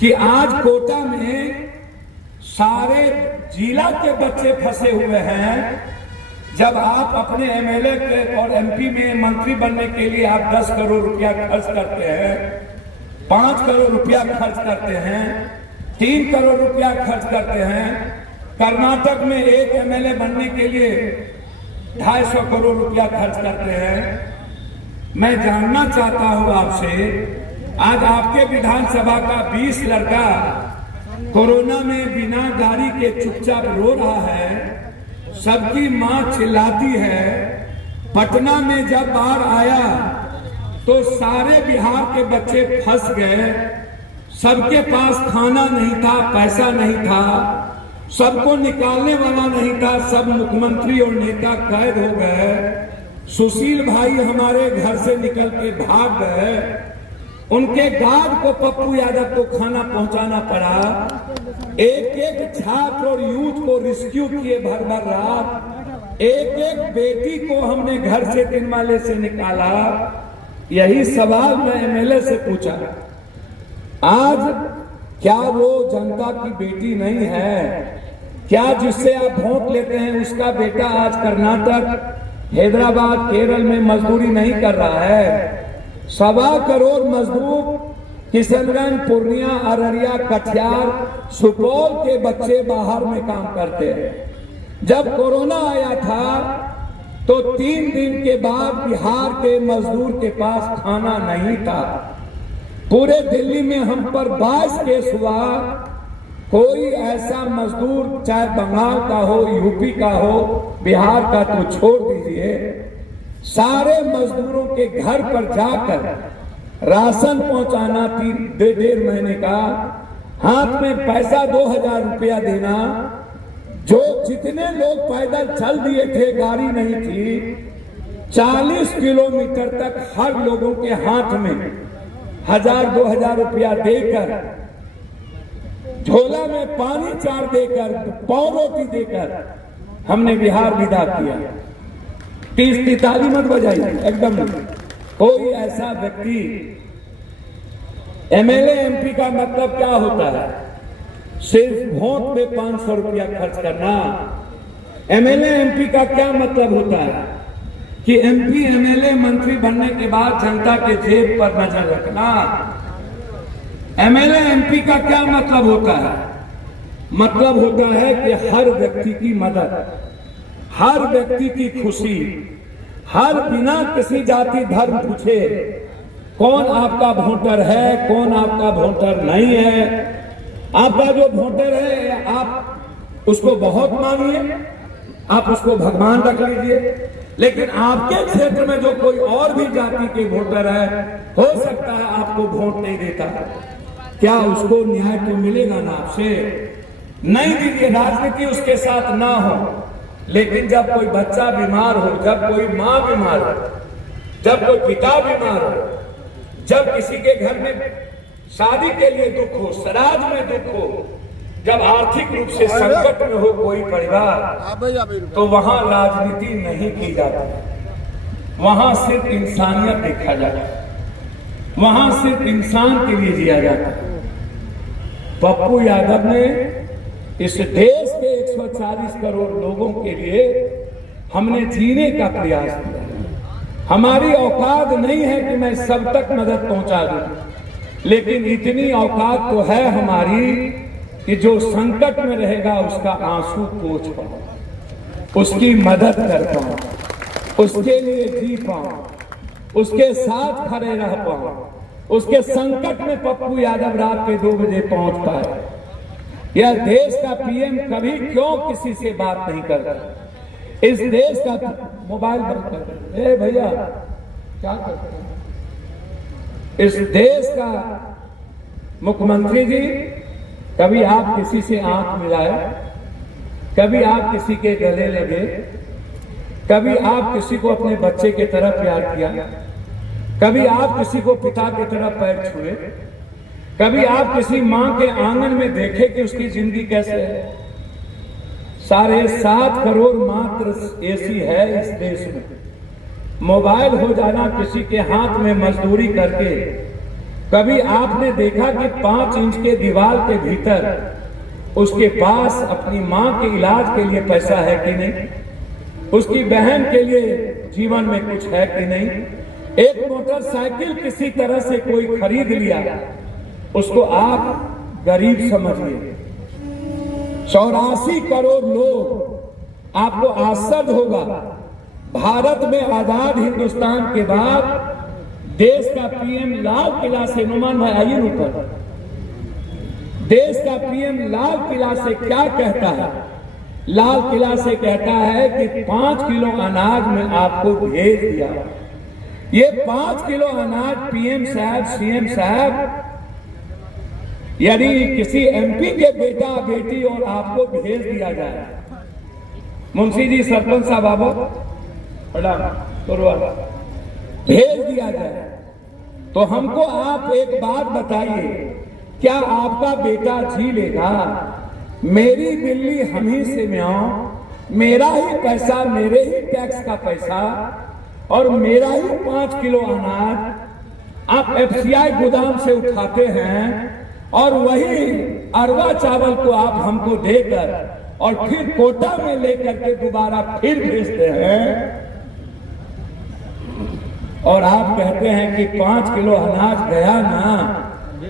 कि आज कोटा में सारे जिला के बच्चे फंसे हुए हैं। जब आप अपने एमएलए के और एमपी में मंत्री बनने के लिए आप 10 करोड़ रुपया खर्च करते हैं, 5 करोड़ रुपया खर्च करते हैं, 3 करोड़ रुपया खर्च करते हैं। कर्नाटक में एक एमएलए बनने के लिए 250 करोड़ रुपया खर्च करते हैं। मैं जानना चाहता हूं आपसे, आज आपके विधानसभा का 20 लड़का कोरोना में बिना गाड़ी के चुपचाप रो रहा है, सबकी मां चिल्लाती है। पटना में जब बाढ़ आया तो सारे बिहार के बच्चे फंस गए, सबके पास खाना नहीं था, पैसा नहीं था, सबको निकालने वाला नहीं था, सब मुख्यमंत्री और नेता कैद हो गए। सुशील भाई हमारे घर से निकल के भाग गए, उनके गार्ड को पप्पू यादव को खाना पहुंचाना पड़ा। एक एक छात्र और यूथ को रेस्क्यू किए भर भर रात, एक एक बेटी को हमने घर से तिनमाले से निकाला। यही सवाल मैं एमएलए से पूछा, आज क्या वो जनता की बेटी नहीं है? क्या जिससे आप वोट लेते हैं उसका बेटा आज कर्नाटक, हैदराबाद, केरल में मजदूरी नहीं कर रहा है? 1.25 करोड़ मजदूर किशनगंज, पूर्णिया, अररिया, कटिहार, सुपौल के बच्चे बाहर में काम करते हैं। जब कोरोना आया था तो 3 दिन के बाद बिहार के मजदूर के पास खाना नहीं था। पूरे दिल्ली में हम पर 22 केस हुआ। कोई ऐसा मजदूर चाहे बंगाल का हो, यूपी का हो, बिहार का तो छोड़ दीजिए, सारे मजदूरों के घर पर जाकर राशन पहुंचाना 3-1.5 महीने का, हाथ में पैसा 2000 रुपया देना। जो जितने लोग पैदल चल दिए थे, गाड़ी नहीं थी, 40 किलोमीटर तक हर लोगों के हाथ में 1000-2000 रुपया देकर, झोला में पानी 4 देकर, पाव रोटी देकर हमने बिहार विदा किया। 30 ताली मत बजाइए, एकदम कोई ऐसा व्यक्ति, एमएलए एमपी का मतलब क्या होता है? सिर्फ वोट पे 500 रुपया खर्च करना। एमएलए एमपी का क्या मतलब होता है कि एमपी एमएलए मंत्री बनने के बाद जनता के जेब पर नजर रखना। एमएलए एमपी का क्या मतलब होता है? मतलब होता है कि हर व्यक्ति की मदद, हर व्यक्ति की खुशी, हर बिना किसी जाति धर्म पूछे कौन आपका वोटर है, कौन आपका वोटर नहीं है। आपका जो वोटर है आप उसको बहुत मानिए, आप उसको भगवान रख लीजिए, लेकिन आपके क्षेत्र में जो कोई और भी जाति के वोटर है, हो सकता है आपको वोट नहीं देता, क्या उसको न्याय तो मिलेगा ना आपसे? नहीं दीजिए, राजनीति उसके साथ ना हो। लेकिन जब कोई बच्चा बीमार हो, जब कोई माँ बीमार हो, जब कोई पिता बीमार हो, जब किसी के घर में शादी के लिए दुख हो, श्राद्ध में दुख हो, जब आर्थिक रूप से संकट में हो कोई परिवार, तो वहां राजनीति नहीं की जाती, वहां सिर्फ इंसानियत देखा जाता है, वहां सिर्फ इंसान के लिए जिया जाता है। पप्पू यादव ने इस देश के 140 करोड़ लोगों के लिए हमने जीने का प्रयास किया। हमारी औकात नहीं है कि मैं सब तक मदद पहुंचा दूं, लेकिन इतनी औकात तो है हमारी कि जो संकट में रहेगा उसका आंसू पोंछ पाऊं, उसकी मदद कर पाऊं, उसके लिए जी पाऊं, उसके साथ खड़े रह पाऊं, उसके संकट में पप्पू यादव रात के 2 बजे पहुंच पाए। यह देश का पीएम कभी क्यों किसी से बात नहीं करता? इस देश का मोबाइल बंद कर, ए भैया क्या करते हैं? इस देश का मुख्यमंत्री जी, कभी आप किसी से आंख मिलाए, कभी आप किसी के गले लगे, कभी आप किसी को अपने बच्चे की तरह प्यार किया, कभी आप किसी को पिता की तरह पैर छुए, कभी आप किसी मां के आंगन में देखे कि उसकी जिंदगी कैसे है? 7.5 करोड़ मात्र एसी है इस देश में। मोबाइल हो जाना, किसी के हाथ में मजदूरी करके कभी आपने देखा कि 5 इंच के दीवार के भीतर उसके पास अपनी मां के इलाज के लिए पैसा है कि नहीं? उसकी बहन के लिए जीवन में कुछ है कि नहीं? एक मोटरसाइकिल किसी तरह से कोई खरीद लिया, उसको आप गरीब समझिए। 84 करोड़ लोग, आपको आश्चर्य होगा, भारत में आजाद हिंदुस्तान के बाद देश का पीएम लाल किला से, नुमान भाई आइए ऊपर, देश का पीएम लाल किला से क्या कहता है? लाल किला से कहता है कि 5 किलो अनाज में आपको भेज दिया। ये 5 किलो अनाज पीएम साहब, सीएम साहब, यदि किसी एमपी के बेटा बेटी और आपको भेज दिया जाए, मुंशी जी, सरपंच साहब, बाबू भेज दिया जाए, तो हमको आप एक बात बताइए, क्या आपका बेटा जी लेगा? मेरी दिल्ली हम ही से म्याऊं, मेरा ही पैसा, मेरे ही टैक्स का पैसा और मेरा ही 5 किलो अनाज आप एफसीआई गोदाम से उठाते हैं और वही अरवा चावल को आप हमको देकर और फिर कोटा में लेकर के दोबारा फिर भेजते हैं और आप कहते हैं कि 5 किलो अनाज गया ना।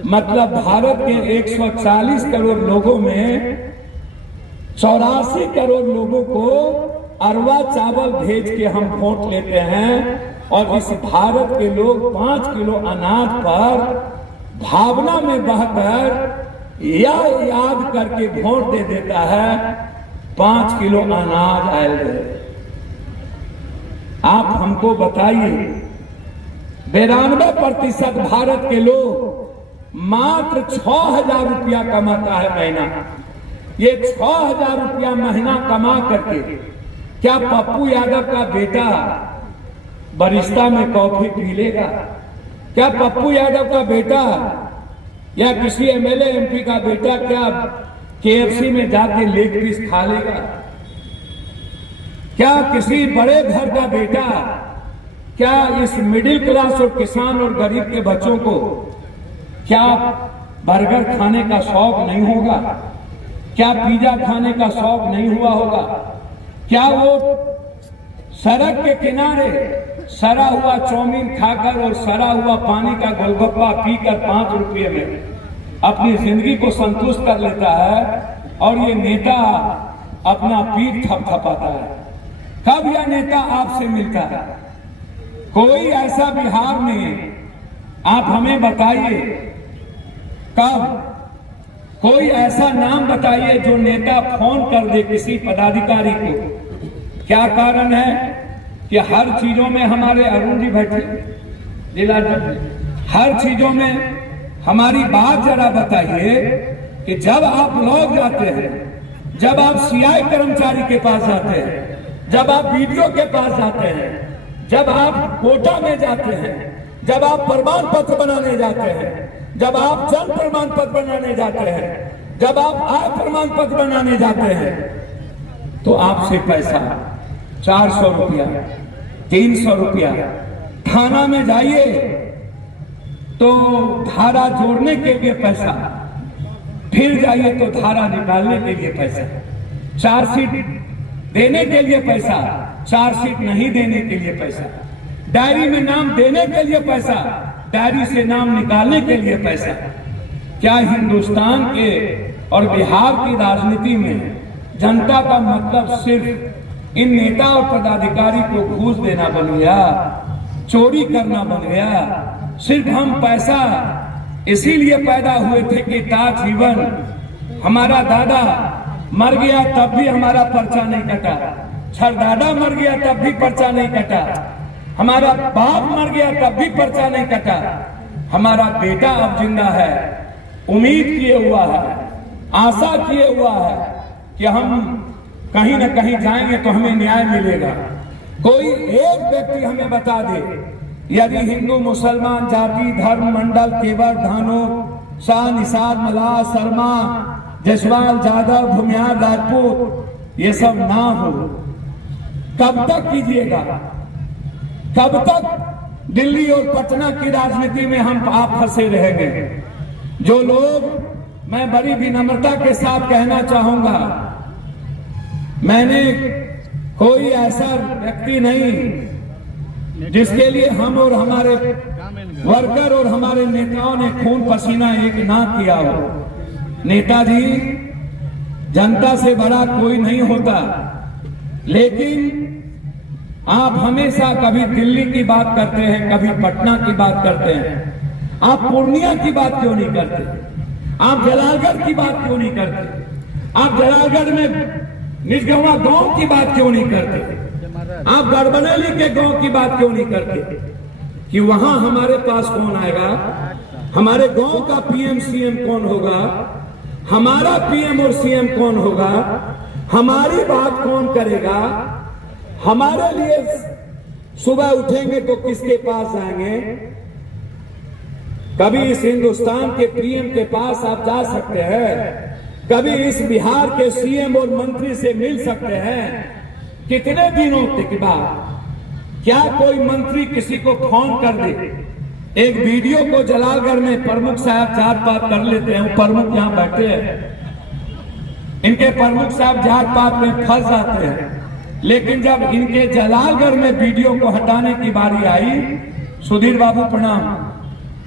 मतलब भारत के 140 करोड़ लोगों में 84 करोड़ लोगों को अरवा चावल भेज के हम वोट लेते हैं और इस भारत के लोग 5 किलो अनाज पर भावना में बहकर या याद करके वोट दे देता है। 5 किलो अनाज आए गए। आप हमको बताइए, 92% भारत के लोग मात्र 6,000 रुपया कमाता है महीना। ये 6,000 रुपया महीना कमा करके क्या पप्पू यादव का बेटा बरिस्ता में कॉफी पी लेगा? क्या पप्पू यादव का बेटा या किसी एमएलए एमपी का बेटा क्या केएफसी में जाके लेग पीस खा लेगा? क्या किसी बड़े घर का बेटा, क्या इस मिडिल क्लास और किसान और गरीब के बच्चों को क्या बर्गर खाने का शौक नहीं होगा? क्या पिज्जा खाने का शौक नहीं हुआ होगा? क्या वो सड़क के किनारे सड़ा हुआ चाउमीन खाकर और सड़ा हुआ पानी का गोलगप्पा पीकर 5 रुपये में अपनी जिंदगी को संतुष्ट कर लेता है और ये नेता अपना पीठ थपथपाता है? कब यह नेता आपसे मिलता है? कोई ऐसा बिहार में आप हमें बताइए, कब कोई ऐसा नाम बताइए जो नेता फोन कर दे किसी पदाधिकारी को। क्या कारण है कि हर चीजों में हमारे अरुण जी बैठे जिला जज, हर चीजों में हमारी बात जरा बताइए कि जब आप लौट जाते हैं, जब आप सीआई कर्मचारी के पास जाते हैं, जब आप बीडीओ के पास जाते हैं, जब आप कोटा में जाते हैं, जब आप प्रमाण पत्र बनाने जाते हैं, जब आप जन्म प्रमाण पत्र बनाने जाते हैं, जब आप आय प्रमाण पत्र बनाने जाते हैं, तो आपसे पैसा 400 रुपया, 300 रुपया। थाना में जाइए तो धारा जोड़ने के लिए पैसा, फिर जाइए तो धारा निकालने के लिए पैसा, चार्जशीट देने के लिए पैसा, चार्जशीट नहीं देने के लिए पैसा, डायरी में नाम देने के लिए पैसा, डायरी से नाम निकालने के लिए पैसा। क्या हिंदुस्तान के और बिहार की राजनीति में जनता का मतलब सिर्फ इन नेता और पदाधिकारी को घूस देना बन गया, चोरी करना बन गया? सिर्फ हम पैसा इसीलिए पैदा हुए थे कि जीवन हमारा दादा मर गया तब भी हमारा पर्चा नहीं कटा, छरदादा मर गया तब भी पर्चा नहीं कटा, हमारा बाप मर गया तब भी पर्चा नहीं कटा, हमारा बेटा अब जिंदा है, उम्मीद किए हुआ है, आशा किए हुआ है कि हम कहीं न कहीं जाएंगे तो हमें न्याय मिलेगा। कोई एक व्यक्ति हमें बता दे, यदि हिंदू मुसलमान जाति धर्म मंडल केवट धानो शाह निषाद मल्लाह शर्मा जसवाल जादव भूमियार राजपूत ये सब ना हो, कब तक कीजिएगा? कब तक दिल्ली और पटना की राजनीति में हम आप फंसे रहेंगे। जो लोग, मैं बड़ी विनम्रता के साथ कहना चाहूंगा, मैंने कोई ऐसा व्यक्ति नहीं जिसके लिए हम और हमारे वर्कर और हमारे नेताओं ने खून पसीना एक ना किया हो। नेताजी, जनता से बड़ा कोई नहीं होता, लेकिन आप हमेशा कभी दिल्ली की बात करते हैं, कभी पटना की बात करते हैं। आप पूर्णिया की बात क्यों नहीं करते? आप जलालगढ़ की बात क्यों नहीं करते? आप जलालगढ़ में निजगवा गांव की बात क्यों नहीं करते? आप गड़बड़ेली के गांव की बात क्यों नहीं करते? कि वहां हमारे पास कौन आएगा, हमारे गांव का पीएम सीएम कौन होगा, हमारा पीएम और सीएम कौन होगा, हमारी बात कौन करेगा, हमारे लिए सुबह उठेंगे तो किसके पास आएंगे। कभी इस हिंदुस्तान के पीएम के पास आप जा सकते हैं, कभी इस बिहार के सीएम और मंत्री से मिल सकते हैं। कितने दिनों के बाद क्या कोई मंत्री किसी को फोन कर दे? एक वीडियो को जलालगढ़ में प्रमुख साहब जात पात कर लेते हैं, प्रमुख यहां बैठे हैं, इनके प्रमुख साहब जात पात में फंस जाते हैं। लेकिन जब इनके जलालगढ़ में वीडियो को हटाने की बारी आई, सुधीर बाबू प्रणाम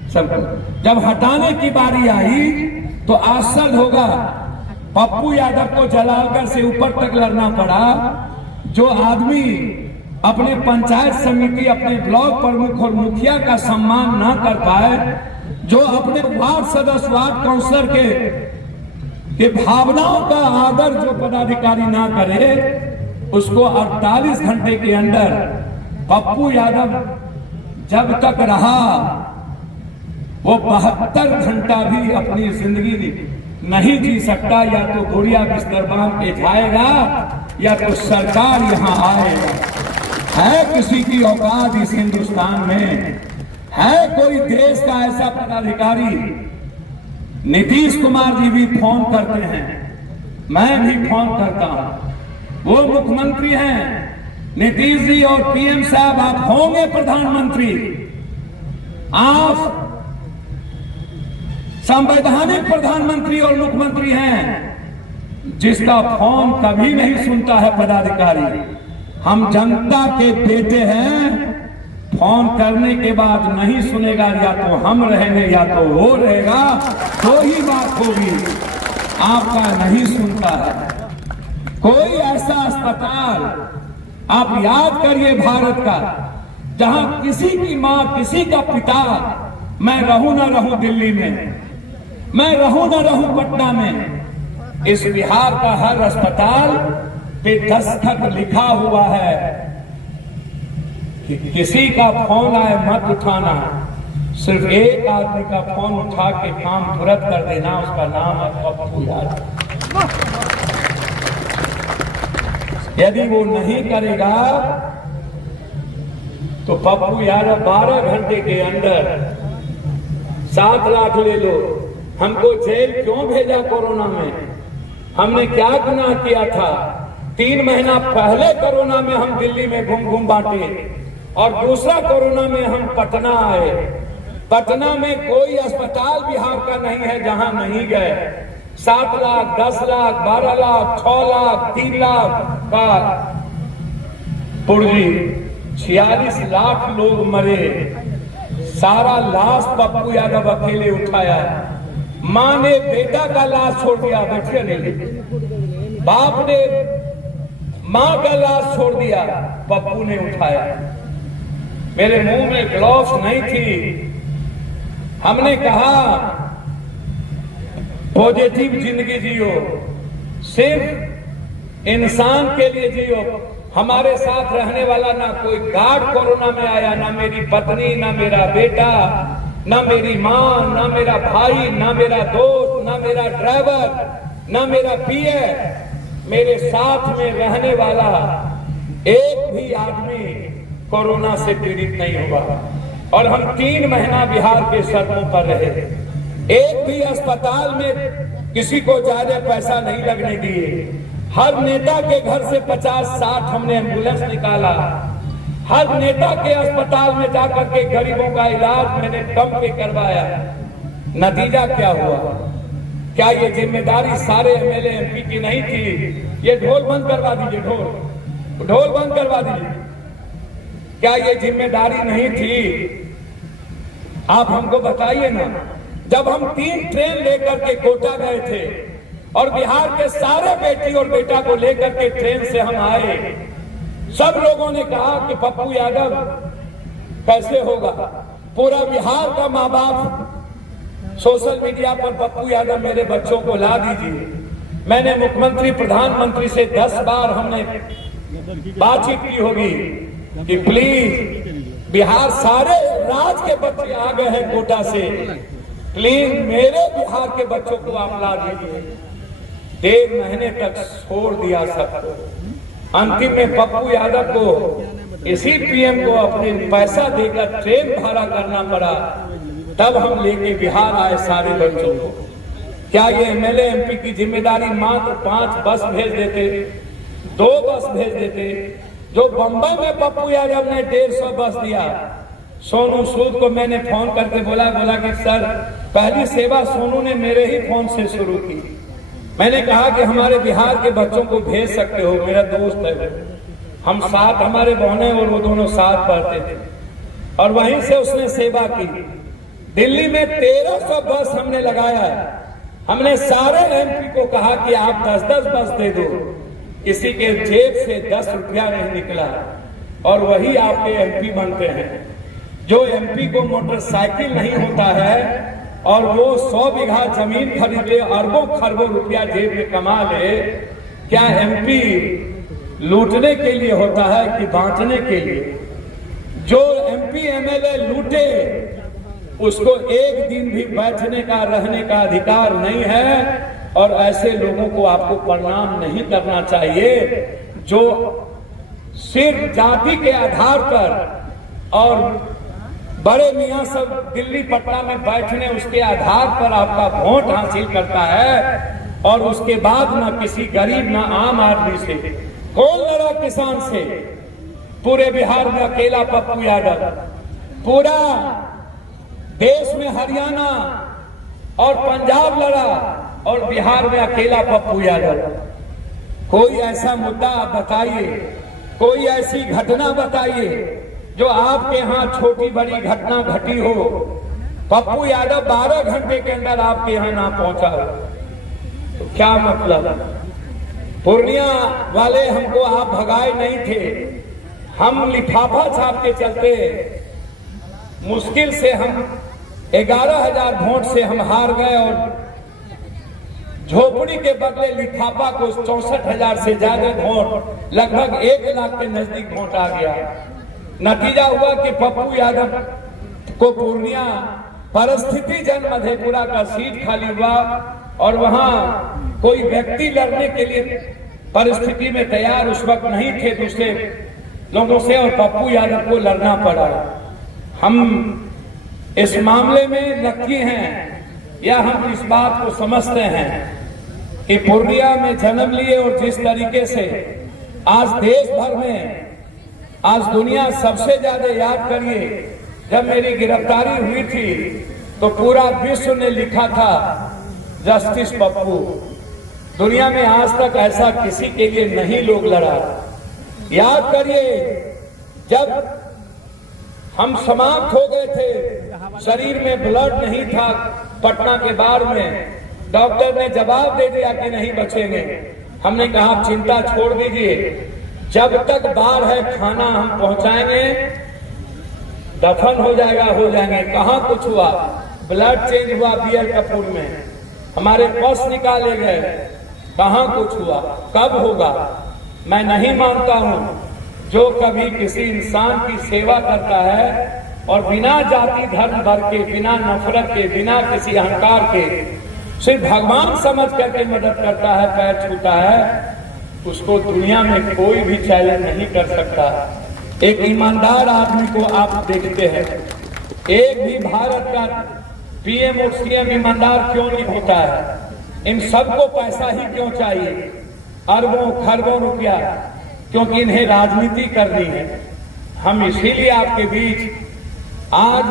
सबको, जब हटाने की बारी आई तो आश्चर्य होगा, पप्पू यादव को जलालगढ़ से ऊपर तक लड़ना पड़ा। जो आदमी अपने पंचायत समिति, अपने ब्लॉक प्रमुख और मुखिया का सम्मान ना कर पाए, जो अपने वार्ड सदस्य, वार्ड काउंसलर के भावनाओं का आदर जो पदाधिकारी ना करे, उसको 48 घंटे के अंदर पप्पू यादव जब तक रहा, वो 72 घंटा भी अपनी जिंदगी नहीं जी सकता। या तो गुड़िया बिस्तर बांध के जाएगा या तो सरकार यहां आएगा। है किसी की औकात इस हिंदुस्तान में? है कोई देश का ऐसा पदाधिकारी? नीतीश कुमार जी भी फोन करते हैं, मैं भी फोन करता हूं, वो मुख्यमंत्री हैं। नीतीश जी और पीएम साहब, आप होंगे प्रधानमंत्री, आप संवैधानिक प्रधानमंत्री और मुख्यमंत्री हैं, जिसका फोन कभी नहीं सुनता है पदाधिकारी। हम जनता के बेटे हैं, फोन करने के बाद नहीं सुनेगा, या तो हम रहेंगे या तो वो रहेगा, तो ही बात होगी। आपका नहीं सुनता है कोई ऐसा अस्पताल। आप याद करिए भारत का, जहां किसी की मां, किसी का पिता, मैं रहूं ना रहूं दिल्ली में, मैं रहूं ना रहूं पटना में, इस बिहार का हर अस्पताल पे दस्तखत लिखा हुआ है कि किसी का फोन आए मत उठाना, सिर्फ एक आदमी का फोन उठा के काम तुरंत कर देना, उसका नाम है पप्पू यादव। यदि वो नहीं करेगा तो पप्पू यादव 12 घंटे के अंदर 7 लाख ले लो। हमको जेल क्यों भेजा कोरोना में? हमने क्या गुनाह किया था? 3 महीना पहले कोरोना में हम दिल्ली में घूम बांटे, और दूसरा कोरोना में हम पटना आए। पटना में कोई अस्पताल बिहार का नहीं है जहां नहीं गए। 7 लाख, 10 लाख, 12 लाख, 6 लाख, 3 लाख का पुर्जी, 46 लाख लोग मरे। सारा लाश पप्पू यादव अकेले उठाया। मां ने बेटा का लाश छोड़ दिया, बैठे नहीं, बाप ने मां का लाश छोड़ दिया, पप्पू ने उठाया। मेरे मुंह में ग्लव्स नहीं थी। हमने कहा पॉजिटिव जिंदगी जियो, सिर्फ इंसान के लिए जियो। हमारे साथ रहने वाला ना कोई गार्ड कोरोना में आया, ना मेरी पत्नी, ना मेरा बेटा, ना मेरी मां, ना मेरा भाई, ना मेरा दोस्त, ना मेरा ड्राइवर, ना मेरा पीए। मेरे साथ में रहने वाला एक भी आदमी कोरोना से पीड़ित नहीं हुआ। और हम 3 महीना बिहार के सड़कों पर रहे। एक भी अस्पताल में किसी को ज्यादा पैसा नहीं लगने दिए। हर नेता के घर से 50-60 हमने एम्बुलेंस निकाला। हर नेता के अस्पताल में जाकर के गरीबों का इलाज मैंने दम पे करवाया। नतीजा क्या हुआ? क्या ये जिम्मेदारी सारे एमएलए एमपी की नहीं थी? ये ढोल बंद करवा दीजिए, ढोल बंद करवा दीजिए। क्या ये जिम्मेदारी नहीं थी? आप हमको बताइए ना। जब हम 3 ट्रेन लेकर के कोटा गए थे और बिहार के सारे बेटी और बेटा को लेकर के ट्रेन से हम आए, सब लोगों ने कहा कि पप्पू यादव कैसे होगा। पूरा बिहार का माँ बाप सोशल मीडिया पर पप्पू यादव मेरे बच्चों को ला दीजिए। मैंने मुख्यमंत्री प्रधानमंत्री से 10 बार हमने बातचीत की होगी कि प्लीज बिहार सारे राज्य के बच्चे आ गए हैं कोटा से, प्लीज मेरे बिहार के बच्चों को आप ला दीजिए। 1.5 महीने तक छोड़ दिया सबको। अंतिम में पप्पू यादव को इसी पीएम को अपने पैसा देकर ट्रेन भाड़ा करना पड़ा, तब हम लेके बिहार आए सारे बच्चों को। क्या ये एमएलए एमपी की जिम्मेदारी मात्र 5 बस भेज देते, 2 बस भेज देते? जो बंबई में पप्पू यादव ने 150 बस दिया, सोनू सूद को मैंने फोन करके बोला कि सर पहली सेवा सोनू ने मेरे ही फोन से शुरू की। मैंने कहा कि हमारे बिहार के बच्चों को भेज सकते हो, मेरा दोस्त है, हम साथ, हमारे बहने और वो दोनों साथ पढ़ते थे, और वहीं से उसने सेवा की। दिल्ली में 1300 बस हमने लगाया। हमने सारे एमपी को कहा कि आप 10-10 बस दे दो। किसी के जेब से 10 रुपया नहीं निकला, और वही आपके एमपी बनते हैं। जो एमपी को मोटरसाइकिल नहीं होता है और वो 100 बीघा जमीन खरीद ले, अरबों खरबों रुपया जेब में कमा ले, क्या एमपी लूटने के लिए होता है कि बांटने के लिए? जो एमपी एमएलए लूटे उसको एक दिन भी बैठने का, रहने का अधिकार नहीं है, और ऐसे लोगों को आपको प्रणाम नहीं करना चाहिए जो सिर्फ जाति के आधार पर और बड़े मियां सब दिल्ली पटना में बैठने उसके आधार पर आपका वोट हासिल करता है, और उसके बाद ना किसी गरीब ना आम आदमी से कौन लड़ा किसान से? पूरे बिहार में अकेला पप्पू यादव। पूरा देश में हरियाणा और पंजाब लड़ा और बिहार में अकेला पप्पू यादव। कोई ऐसा मुद्दा आप बताइए, कोई ऐसी घटना बताइए जो आपके यहाँ छोटी बड़ी घटना घटी हो। पप्पू यादव 12 घंटे के अंदर आपके यहाँ ना पहुंचा, तो क्या मतलब? पूर्णिया वाले हमको आप भगाए नहीं थे, हम लिफाफा छाप के चलते मुश्किल से हम 11,000 वोट से हम हार गए, और झोपड़ी के बदले लिफाफा को 64,000 से ज्यादा वोट, लगभग 1 लाख के नजदीक वोट आ गया। नतीजा हुआ कि पप्पू यादव को पूर्णिया परिस्थिति जन मधेपुरा का सीट खाली हुआ, और वहां कोई व्यक्ति लड़ने के लिए परिस्थिति में तैयार उस वक्त नहीं थे दूसरे लोगों से, और पप्पू यादव को लड़ना पड़ा। हम इस मामले में लकी हैं, या हम इस बात को समझते हैं कि पूर्णिया में जन्म लिए, और जिस तरीके से आज देश भर में, आज दुनिया सबसे ज्यादा याद करिए, जब मेरी गिरफ्तारी हुई थी तो पूरा विश्व ने लिखा था जस्टिस पप्पू। दुनिया में आज तक ऐसा किसी के लिए नहीं लोग लड़ा। याद करिए, जब हम समाप्त हो गए थे, शरीर में ब्लड नहीं था, पटना के बार में डॉक्टर ने जवाब दे दिया कि नहीं बचेंगे। हमने कहा आप चिंता छोड़ दीजिए, जब तक बार है खाना हम पहुंचाएंगे, दफन हो जाएगा, हो जाएंगे। कहाँ कुछ हुआ? ब्लड चेंज हुआ बीएल कपूर में, हमारे पस निकाले गए, कहाँ कुछ हुआ? कब होगा? मैं नहीं मानता हूं जो कभी किसी इंसान की सेवा करता है और बिना जाति धर्म भर के, बिना नफरत के, बिना किसी अहंकार के, सिर्फ भगवान समझ करके मदद करता है, पैर छूता है, उसको दुनिया में कोई भी चैलेंज नहीं कर सकता। एक ईमानदार आदमी को आप देखते हैं, एक भी भारत का पीएम और सीएम ईमानदार क्यों नहीं होता है? इन सबको पैसा ही क्यों चाहिए? अरबों खरबों रुपया, क्योंकि इन्हें राजनीति करनी है। हम इसीलिए आपके बीच आज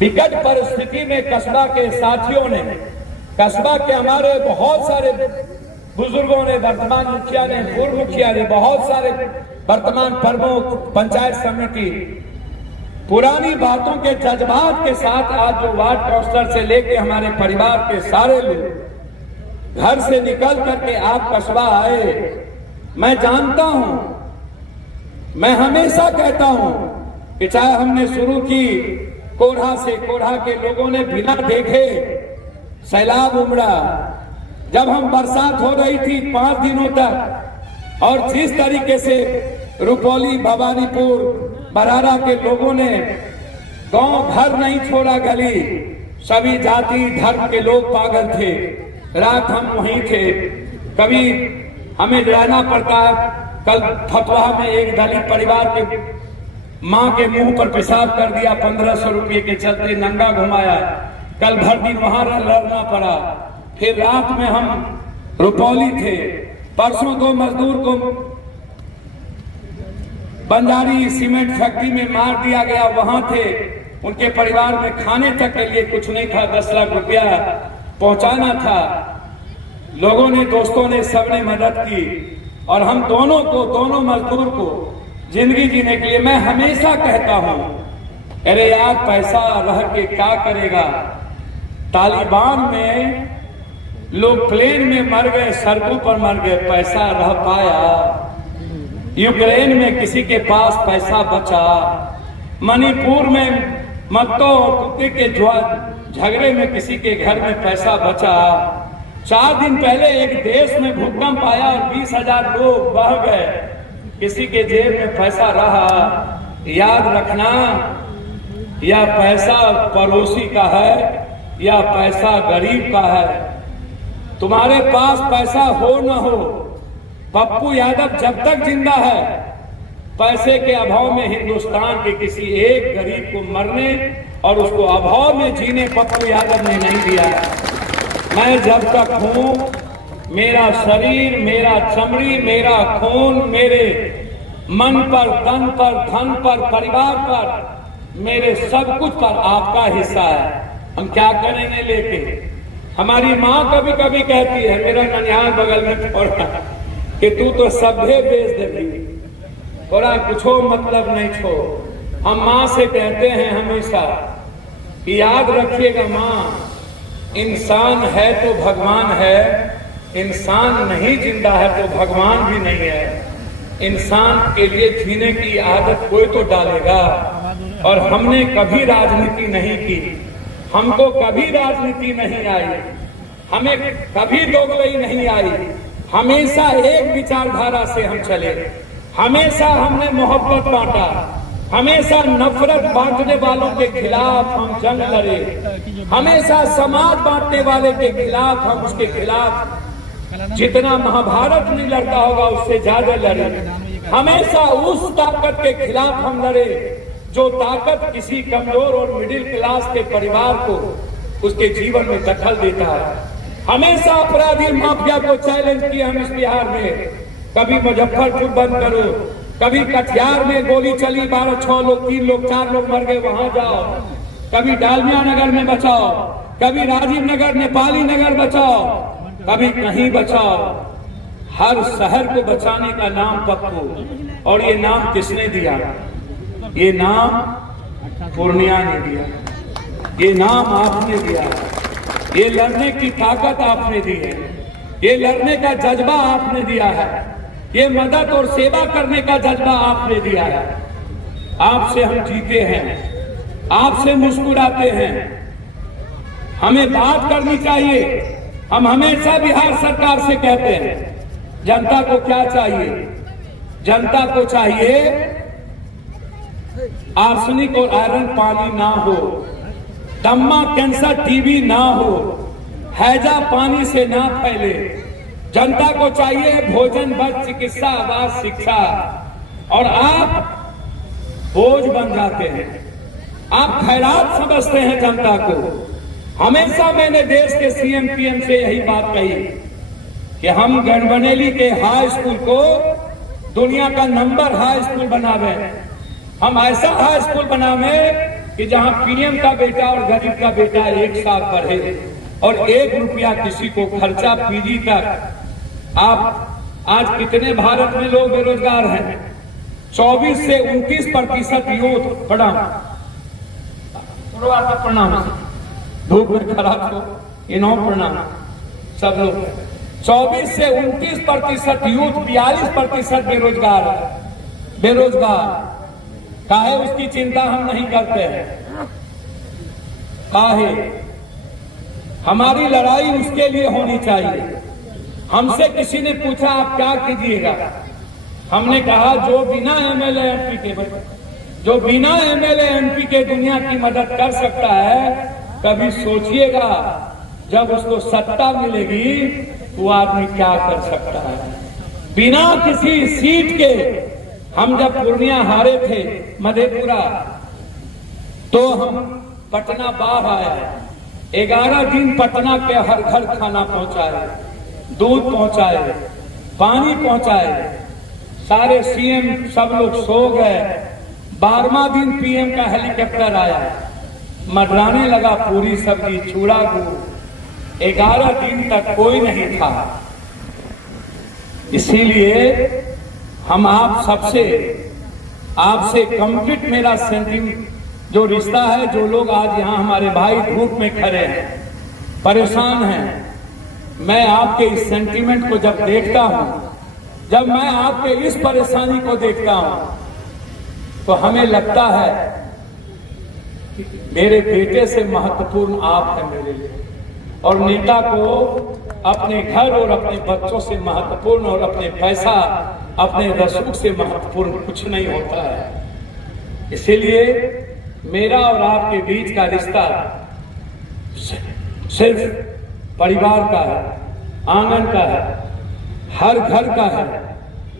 विकट परिस्थिति में कस्बा के साथियों ने, कस्बा के हमारे बहुत सारे बुजुर्गों ने, वर्तमान मुखिया ने, पूर्व मुखिया ने, बहुत सारे वर्तमान प्रमुख, पंचायत समिति, पुरानी बातों के जज्बात के साथ आज जो वार्ड काउंसलर से लेके हमारे परिवार के सारे लोग घर से निकल करके आप कस्बा आए। मैं जानता हूं, मैं हमेशा कहता हूं कि चाहे हमने शुरू की कोढ़ा से, कोढ़ा के लोगों ने बिना देखे सैलाब उमड़ा, जब हम बरसात हो रही थी 5 दिनों तक, और जिस तरीके से रुपौली, भवानीपुर, बरारा के लोगों ने गांव घर नहीं छोड़ा, गली, सभी जाति धर्म के लोग पागल थे, रात हम वहीं थे, कभी हमें रहना पड़ता है। कल फतवा में एक दलित परिवार के मां के मुंह पर पेशाब कर दिया, 1500 रुपये के चलते नंगा घुमाया, कल भर दिन वहां लड़ना पड़ा। फिर रात में हम रुपौली थे, परसों 2 मजदूर को बंजारी सीमेंट फैक्ट्री में मार दिया गया, वहां थे, उनके परिवार में खाने तक के लिए कुछ नहीं था, 10 लाख रुपया पहुंचाना था। लोगों ने, दोस्तों ने, सबने मदद की, और हम दोनों को, दोनों मजदूर को जिंदगी जीने के लिए मैं हमेशा कहता हूं, अरे यार पैसा रह के क्या करेगा। तालिबान में लोग प्लेन में मर गए, सड़कों पर मर गए, पैसा रह पाया। यूक्रेन में किसी के पास पैसा बचा, मणिपुर में मत्तो और कुत्ते के झगड़े में किसी के घर में पैसा बचा। 4 दिन पहले एक देश में भूकंप आया और 20,000 लोग बह गए, किसी के जेब में पैसा रहा। याद रखना, या पैसा पड़ोसी का है या पैसा गरीब का है। तुम्हारे पास पैसा हो न हो, पप्पू यादव जब तक जिंदा है, पैसे के अभाव में हिंदुस्तान के किसी एक गरीब को मरने और उसको अभाव में जीने पप्पू यादव ने नहीं दिया। मैं जब तक हूं, मेरा शरीर, मेरा चमड़ी, मेरा खून, मेरे मन पर, तन पर, धन पर, परिवार पर, मेरे सब कुछ पर आपका हिस्सा है। हम क्या करेंगे लेके। हमारी माँ कभी कभी कहती है, मेरा ननिहाल बगल में छोड़ा, कि तू तो सभ्य बेच देगी, थोड़ा कुछ मतलब नहीं छो। हम माँ से कहते हैं हमेशा कि याद रखिएगा माँ, इंसान है तो भगवान है, इंसान नहीं जिंदा है तो भगवान भी नहीं है। इंसान के लिए जीने की आदत कोई तो डालेगा। और हमने कभी राजनीति नहीं की, हमको कभी राजनीति नहीं आई, हमें कभी दोगलई नहीं आई। हमेशा एक विचारधारा से हम चले, हमेशा हमने मोहब्बत बांटा, हमेशा नफरत बांटने वालों के खिलाफ हम जंग लड़े, हमेशा समाज बांटने वाले के खिलाफ हम उसके खिलाफ जितना महाभारत में लड़ता होगा उससे ज्यादा लड़े। हमेशा उस ताकत के खिलाफ हम लड़े जो ताकत किसी कमजोर और मिडिल क्लास के परिवार को उसके जीवन में दखल देता है। हमेशा अपराधी माफिया को चैलेंज किया हम इस बिहार में। कभी मुजफ्फरपुर बंद करो, कभी कटिहार में गोली चली, 12-6 लोग, 3 लोग, 4 लोग मर गए, वहां जाओ। कभी डालमिया नगर में बचाओ, कभी राजीव नगर, नेपाली नगर बचाओ, कभी कहीं बचाओ। हर शहर को बचाने का नाम पप्पू। और ये नाम किसने दिया? ये नाम पूर्णिया ने दिया, ये नाम आपने दिया, ये लड़ने की ताकत आपने दी है, ये लड़ने का जज्बा आपने दिया है, ये मदद और सेवा करने का जज्बा आपने दिया है। आपसे हम जीते हैं, आपसे मुस्कुराते हैं। हमें बात करनी चाहिए। हम हमेशा बिहार सरकार से कहते हैं, जनता को क्या चाहिए? जनता को चाहिए आर्सेनिक और आयरन पानी ना हो, दम्मा, कैंसर, टीबी ना हो, हैजा पानी से ना फैले। जनता को चाहिए भोजन, वस्त्र, चिकित्सा, आवास, शिक्षा। और आप बोझ बन जाते हैं, आप खैरात समझते हैं जनता को। हमेशा मैंने देश के सीएम पीएम से यही बात कही कि हम गढ़बनेली के हाई स्कूल को दुनिया का नंबर हाई स्कूल बनावे। हम ऐसा हाई स्कूल बनावे कि जहां पीएम का बेटा और गरीब का बेटा एक साथ पढ़े और 1 रुपया किसी को खर्चा पीजी तक। आप आज कितने भारत में लोग बेरोजगार हैं? 24 से 29% यूथ प्रणाम धूप में खड़ा हो इन्हों प्रणाम सब लोग। 24 से 29% यूथ, 42% बेरोजगार है। बेरोजगार काहे उसकी चिंता हम नहीं करते हैं? काहे? हमारी लड़ाई उसके लिए होनी चाहिए। हमसे किसी ने पूछा आप क्या कीजिएगा? हमने कहा जो बिना एमएलए एमपी के, जो बिना एमएलए एमपी के दुनिया की मदद कर सकता है, कभी सोचिएगा जब उसको सत्ता मिलेगी वो आदमी क्या कर सकता है। बिना किसी सीट के हम जब पूर्णिया हारे थे मधेपुरा, तो हम पटना बाहर आया। 11 दिन पटना के हर घर खाना पहुंचाए, दूध पहुंचाए, पानी पहुंचाए। सारे सीएम सब लोग सो गए। 12वां दिन पीएम का हेलीकॉप्टर आया, मडराने लगा पूरी सब्जी चूड़ा गुड़। 11 दिन तक कोई नहीं था। इसीलिए हम आप आपसे कंप्लीट मेरा सेंटिमेंट जो रिश्ता है, जो लोग आज यहाँ हमारे भाई धूप में खड़े हैं, परेशान हैं, मैं आपके इस सेंटिमेंट को जब देखता हूं, जब मैं आपके इस परेशानी को देखता हूं, तो हमें लगता है कि मेरे बेटे से महत्वपूर्ण आप हैं मेरे लिए। और नेता को अपने घर और अपने बच्चों से महत्वपूर्ण और अपने पैसा, अपने रसूख से महत्वपूर्ण कुछ नहीं होता है। इसीलिए मेरा और आपके बीच का रिश्ता सिर्फ परिवार का है, आंगन का है, हर घर का है।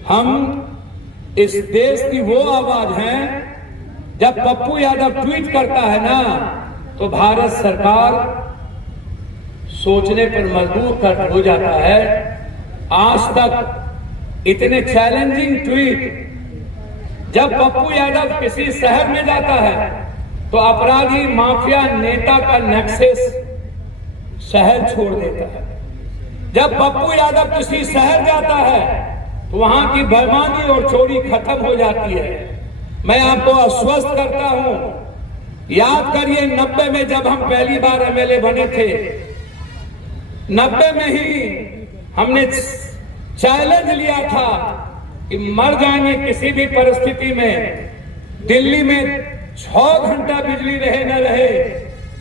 हम इस देश की वो आवाज हैं। जब पप्पू यादव ट्वीट करता है ना, तो भारत सरकार सोचने पर मजबूर हो जाता है। आज तक इतने चैलेंजिंग ट्वीट जब पप्पू यादव किसी शहर में जाता है, तो अपराधी माफिया नेता का नेक्सस शहर छोड़ देता है। जब पप्पू यादव किसी शहर जाता है, तो वहां की बेईमानी और चोरी खत्म हो जाती है। मैं आपको आश्वस्त करता हूं, याद करिए 90 में जब हम पहली बार एमएलए बने थे, 90 में ही हमने चैलेंज लिया था कि मर जाएंगे किसी भी परिस्थिति में। दिल्ली में 6 घंटा बिजली रहे न रहे,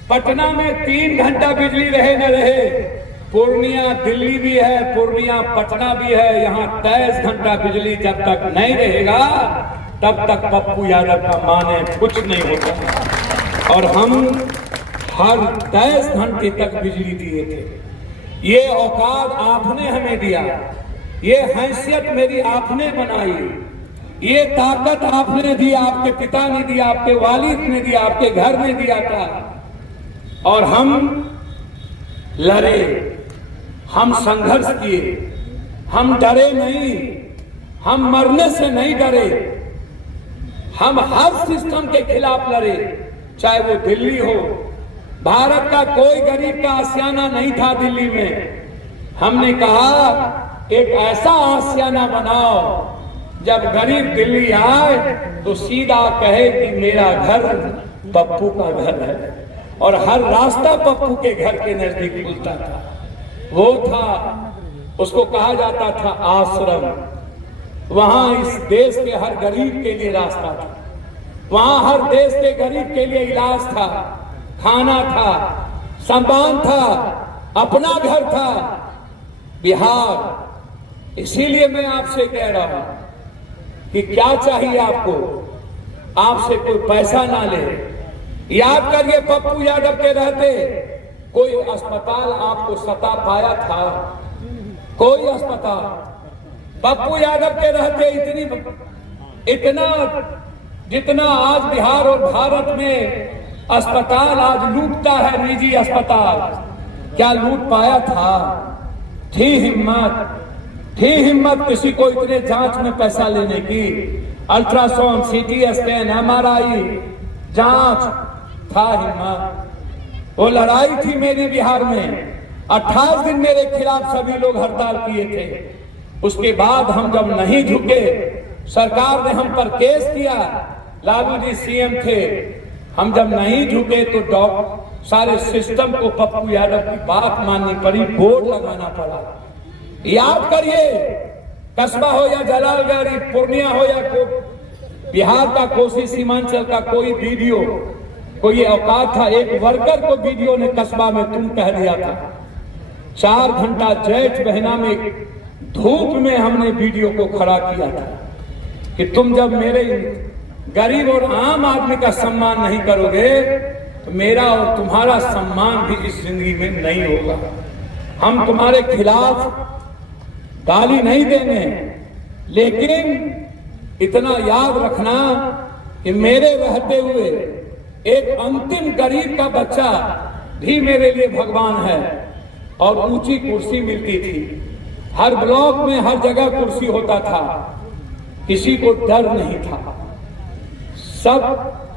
पटना में 3 घंटा बिजली रहे न रहे, पूर्णिया दिल्ली भी है, पूर्णिया पटना भी है, यहाँ 23 घंटा बिजली जब तक नहीं रहेगा तब तक पप्पू यादव का माने कुछ नहीं होता। और हम हर 23 घंटे तक बिजली दिए थे। ये औकात आपने हमें दिया, ये हैसियत मेरी आपने बनाई, ये ताकत आपने दी, आपके पिता ने दिया, आपके वालिद ने दिया, आपके घर ने दिया था। और हम लड़े, हम संघर्ष किए, हम डरे नहीं, हम मरने से नहीं डरे। हम हर सिस्टम के खिलाफ लड़े, चाहे वो दिल्ली हो। भारत का कोई गरीब का आशियाना नहीं था दिल्ली में। हमने कहा एक ऐसा आशियाना बनाओ जब गरीब दिल्ली आए तो सीधा कहे कि मेरा घर पप्पू का घर है। और हर रास्ता पप्पू के घर के नजदीक खुलता था। वो था, उसको कहा जाता था आश्रम। वहां इस देश के हर गरीब के लिए रास्ता था, वहां हर देश के गरीब के लिए इलाज था, खाना था, सम्मान था, अपना घर था बिहार। इसीलिए मैं आपसे कह रहा हूं कि क्या चाहिए आपको, आपसे कोई पैसा ना ले। याद करिए पप्पू यादव के रहते कोई अस्पताल आपको सता पाया था? कोई अस्पताल पप्पू यादव के रहते इतना जितना आज बिहार और भारत में अस्पताल आज लूटता है, निजी अस्पताल, क्या लूट पाया था? थी हिम्मत किसी को इतने जांच में पैसा लेने की? अल्ट्रासाउंड, सीटी स्कैन, MRI, जांच था हिम्मत। वो लड़ाई थी मेरी बिहार में। 28 दिन मेरे खिलाफ सभी लोग हड़ताल किए थे। उसके बाद हम जब नहीं झुके, सरकार ने हम पर केस किया, लालू जी सीएम थे, हम जब नहीं झुके तो सारे सिस्टम को पप्पू यादव की बात माननी पड़ी, बोर्ड लगाना पड़ा। याद करिए, कस्बा हो या जलालगढ़, पूर्णिया हो या बिहार का कोसी सीमांचल का कोई वीडियो, कोई औकात था, एक वर्कर को वीडियो ने कस्बा में तुम कह दिया था। 4 घंटा जेठ महीना में धूप में हमने वीडियो को खड़ा किया था कि तुम जब मेरे गरीब और आम आदमी का सम्मान नहीं करोगे तो मेरा और तुम्हारा सम्मान भी इस जिंदगी में नहीं होगा। हम तुम्हारे खिलाफ गाली नहीं देंगे, लेकिन इतना याद रखना कि मेरे रहते हुए एक अंतिम गरीब का बच्चा भी मेरे लिए भगवान है। और ऊंची कुर्सी मिलती थी, हर ब्लॉक में हर जगह कुर्सी होता था, किसी को डर नहीं था, सब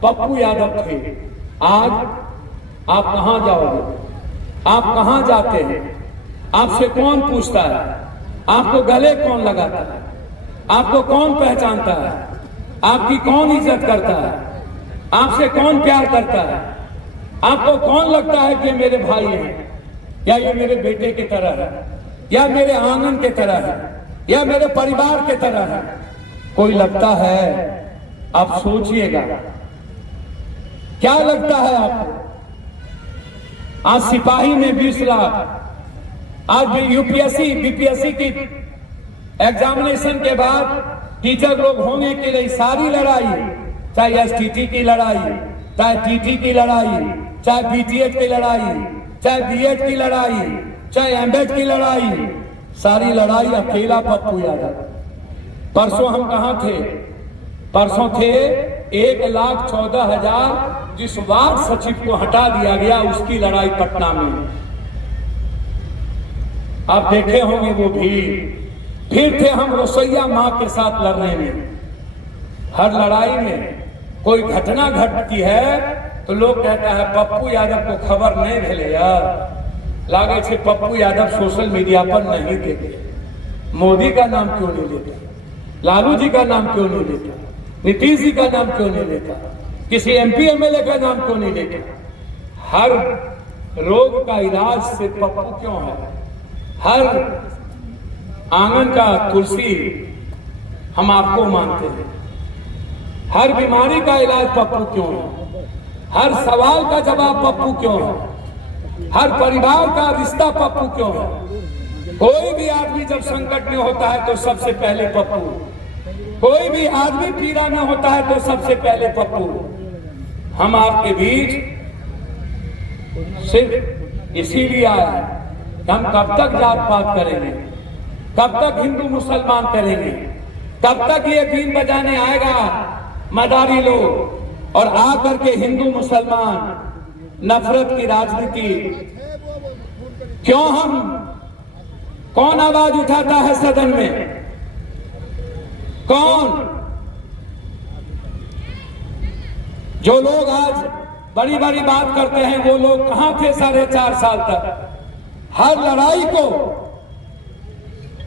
पप्पू यादव थे। आज आप कहां जाओगे, आप कहां जाते हैं, आपसे कौन पूछता है, आपको गले कौन लगाता है, आपको कौन पहचानता है, आपकी कौन इज्जत करता है, आपसे कौन प्यार करता है, आपको कौन लगता है कि मेरे भाई हैं, या ये मेरे बेटे की तरह है, या मेरे आंगन के तरह है, या मेरे परिवार के तरह है? कोई लगता है? आप सोचिएगा, क्या लगता है आपको? आज सिपाही में 20 लाख, आज यूपीएससी बीपीएससी की एग्जामिनेशन के बाद टीचर लोग होने के लिए सारी लड़ाई, चाहे एसटीटी की लड़ाई, चाहे टीटी की लड़ाई, चाहे बीटीएच की लड़ाई, चाहे बीएड की लड़ाई, चाहे एमएड की लड़ाई, सारी लड़ाई अकेला पप्पू यादव। परसों हम कहां थे? परसों थे 1,14,000 जिस वार्ड सचिव को हटा दिया गया, उसकी लड़ाई पटना में। आप देखे होंगे वो भी। फिर थे हम रसोईया मां के साथ लड़ने में। हर लड़ाई में कोई घटना घटती है तो लोग कहता है पप्पू यादव को खबर नहीं भेले यार, लागे छे पप्पू यादव सोशल मीडिया पर नहीं देते, मोदी का नाम क्यों नहीं लेता, लालू जी का नाम क्यों नहीं लेता, नीतीश जी का नाम क्यों नहीं लेता, किसी एमपी एमएलए का नाम क्यों नहीं लेता? हर रोग का इलाज से पप्पू क्यों है? हर आंगन का तुलसी हम आपको मानते हैं। हर बीमारी का इलाज पप्पू क्यों है? हर सवाल का जवाब पप्पू क्यों है? हर परिवार का रिश्ता पप्पू क्यों है? कोई भी आदमी जब संकट में होता है तो सबसे पहले पप्पू, कोई भी आदमी पीड़ा में होता है तो सबसे पहले पप्पू। हम आपके बीच सिर्फ इसीलिए आए कि हम कब तक जात पात करेंगे, कब तक हिंदू मुसलमान करेंगे, कब तक ये बीन बजाने आएगा मदारी लोग और आकर के हिंदू मुसलमान नफरत की राजनीति? क्यों हम, कौन आवाज उठाता है सदन में? कौन? जो लोग आज बड़ी बड़ी बात करते हैं वो लोग कहां थे 4.5 साल तक? हर लड़ाई को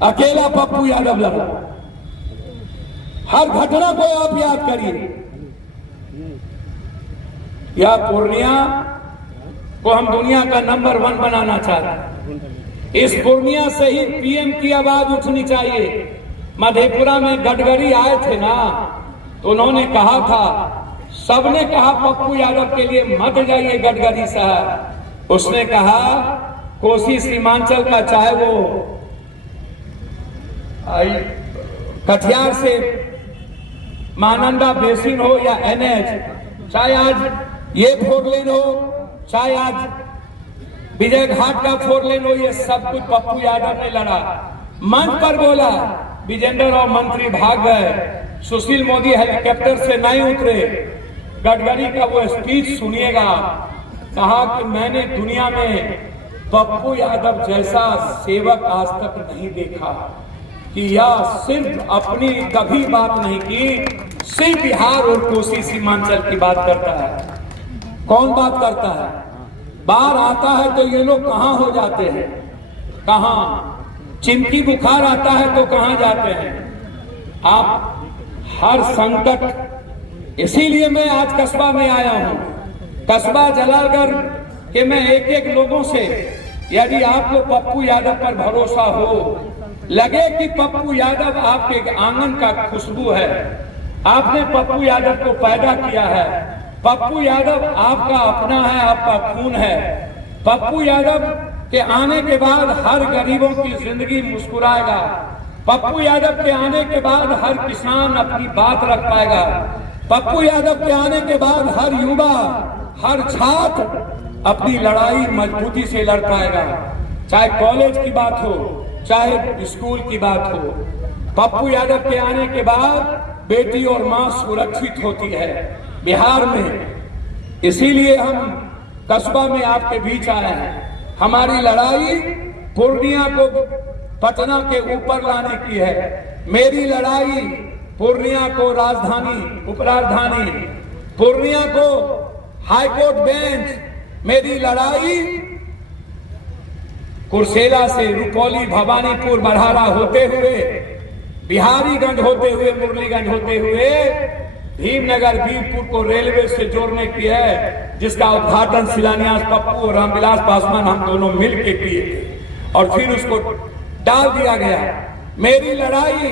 अकेला पप्पू यादव लड़ा। हर घटना को आप याद करिए। या पूर्णिया को हम दुनिया का नंबर 1 बनाना चाहते हैं। इस पूर्णिया से ही पीएम की आवाज उठनी चाहिए। मधेपुरा में गडकरी आए थे ना, तो उन्होंने कहा था, सबने कहा पप्पू यादव के लिए मत जाइए गडकरी साहब। उसने कहा कोसी सीमांचल का, चाहे वो कटिहार से महानंदा बेसिन हो या एनएच, चाहे आज ये 4 लेन हो, चाहे आज विजय घाट का 4 लेन हो, ये सब कुछ पप्पू यादव ने लड़ा। मंच पर बोला, विजेंद्र और मंत्री भाग गए, सुशील मोदी हेलीकॉप्टर से नहीं उतरे। गडकरी का वो स्पीच सुनिएगा, कहा कि मैंने दुनिया में पप्पू यादव जैसा सेवक आज तक नहीं देखा, कि यह सिर्फ अपनी कभी बात नहीं की, सिर्फ बिहार और कोसी सीमांचल की बात करता है। कौन बात करता है? बाहर आता है तो ये लोग कहां हो जाते हैं, कहां चिमकी बुखार आता है तो कहां जाते हैं। आप हर संकट, इसीलिए मैं आज कस्बा में आया हूं। कस्बा जलालगढ़ के मैं एक एक लोगों से, यदि आपको पप्पू यादव पर भरोसा हो, लगे कि पप्पू यादव आपके आंगन का खुशबू है, आपने पप्पू यादव को पैदा किया है, पप्पू यादव आपका अपना है, आपका खून है, पप्पू यादव के आने के बाद हर गरीबों की जिंदगी मुस्कुराएगा, पप्पू यादव के आने के बाद हर किसान अपनी बात रख पाएगा, पप्पू यादव के आने के बाद हर युवा, हर छात्र अपनी लड़ाई मजबूती से लड़ पाएगा। चाहे कॉलेज की बात हो, चाहे स्कूल की बात हो, पप्पू यादव के आने के बाद बेटी और मां सुरक्षित होती है बिहार में। इसीलिए हम कस्बा में आपके बीच आए हैं। हमारी लड़ाई पूर्णिया को पटना के ऊपर लाने की है। मेरी लड़ाई पूर्णिया को राजधानी, उपराजधानी, पूर्णिया को हाईकोर्ट बेंच, मेरी लड़ाई कुर्सेला से रुपौली, भवानीपुर, बरहारा होते हुए, बिहारीगंज होते हुए, मुरलीगंज होते हुए भीमनगर, बीरपुर को रेलवे से जोड़ने की है, जिसका उद्घाटन शिलान्यास पप्पू और रामविलास पासवान हम दोनों मिलकर किए थे और फिर उसको डाल दिया गया। मेरी लड़ाई